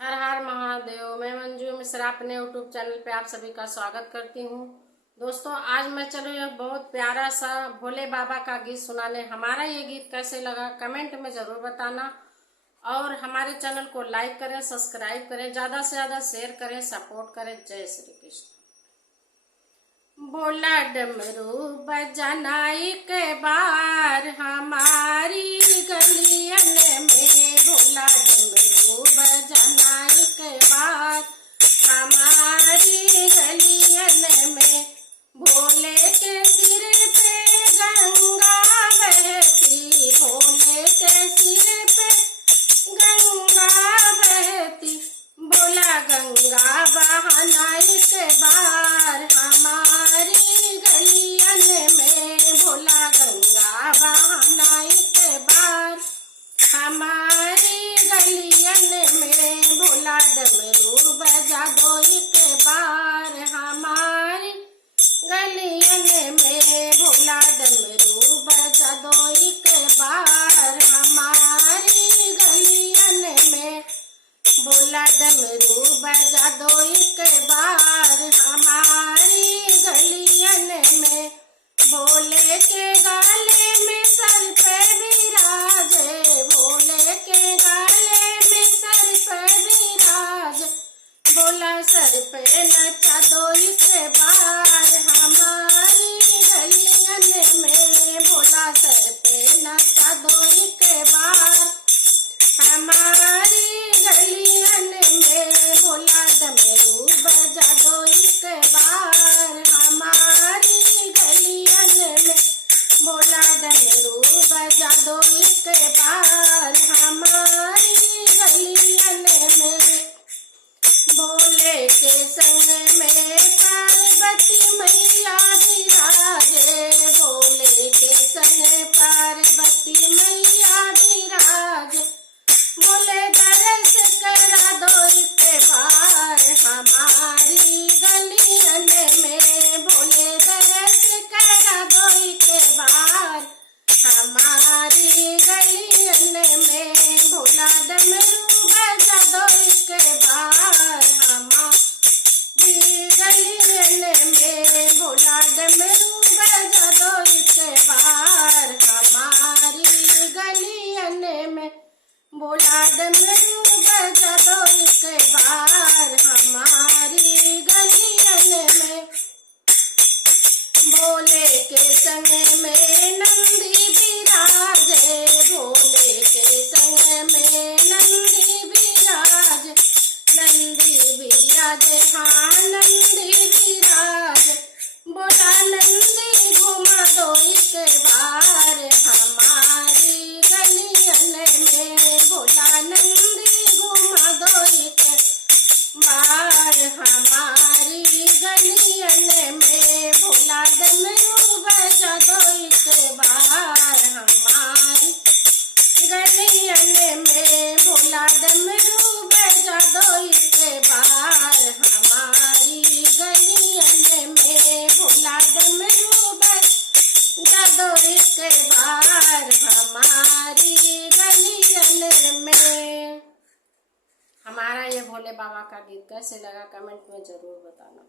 हर हर महादेव। मैं मंजू मिश्रा अपने YouTube channel पे आप सभी का स्वागत करती हूँ। दोस्तों, आज मैं चलो एक बहुत प्यारा सा भोले बाबा का गीत सुनाने। हमारा ये गीत कैसे लगा कमेंट में जरूर बताना और हमारे चैनल को लाइक करें, सब्सक्राइब करें, ज्यादा से ज्यादा शेयर करें, सपोर्ट करें। जय श्री कृष्ण। बोला डमरू बजाना एक बार हमारी गलियन में, भोला डमरू बजाना एक बार हमारी गलियन में। भोले के सिर पे गंगा बहती, भोले के सिर पे गंगा बहती। बोला गंगा बहाना एक बार हमारी गलियन में, भोला गंगा बहाना एक बार हमारी गलियन में। भोला डमरू बजा दो एक बार हमारी गलियन में, भोला डमरू बजा दो एक बार हमारी गलियन में। भोला डमरू बजा दो एक बार हमारी गलियन में। भोले के गाले में सर पे विराजे, भोले के गाले में सर पे विराज। बोला सर पे नचा दो एक बार हमारी गलियन में, भोला सर पे नचा दो एक बार हमारी गलियन में। भोला डमरू बजा दो एक बार हमारी गलियन में, भोला डमरू बजा दो एक बार हमारी गलियन में। भोले के संग में पार्वती मैया विराजे, भोले के संग पार्वती मैया विराजे। बोले दर्श करा दो एक बार हमारी गलियन में, भोले दर्श करा दो एक बार हमारी गलियन में। भोला डमरू बजा दो एक बार हमारी गलियन में, भोला डमरू बजा दो एक बार हमारी गलियन में। भोला डमरू बजा दो एक बार हमारी गलियन में। भोले के संग में नंदी विराजे, भोले के संग में नंदी विराजे। नंदी विराजे, हाँ नंदी विराजे। बोला नंदी घुमा दो एक बार हमारी गलियन में, भोला नंदी घुमा दो एक बार हमारी गलियन में। भोला डमरू बजा दो एक बार हमारी गलियन में, भोला डमरू बजा दो एक बार हमारी गलियन में। भोला डमरू बजा दो एक बार हमारी गलियन में। हमारा ये भोले बाबा का गीत कैसे लगा कमेंट में जरूर बताना।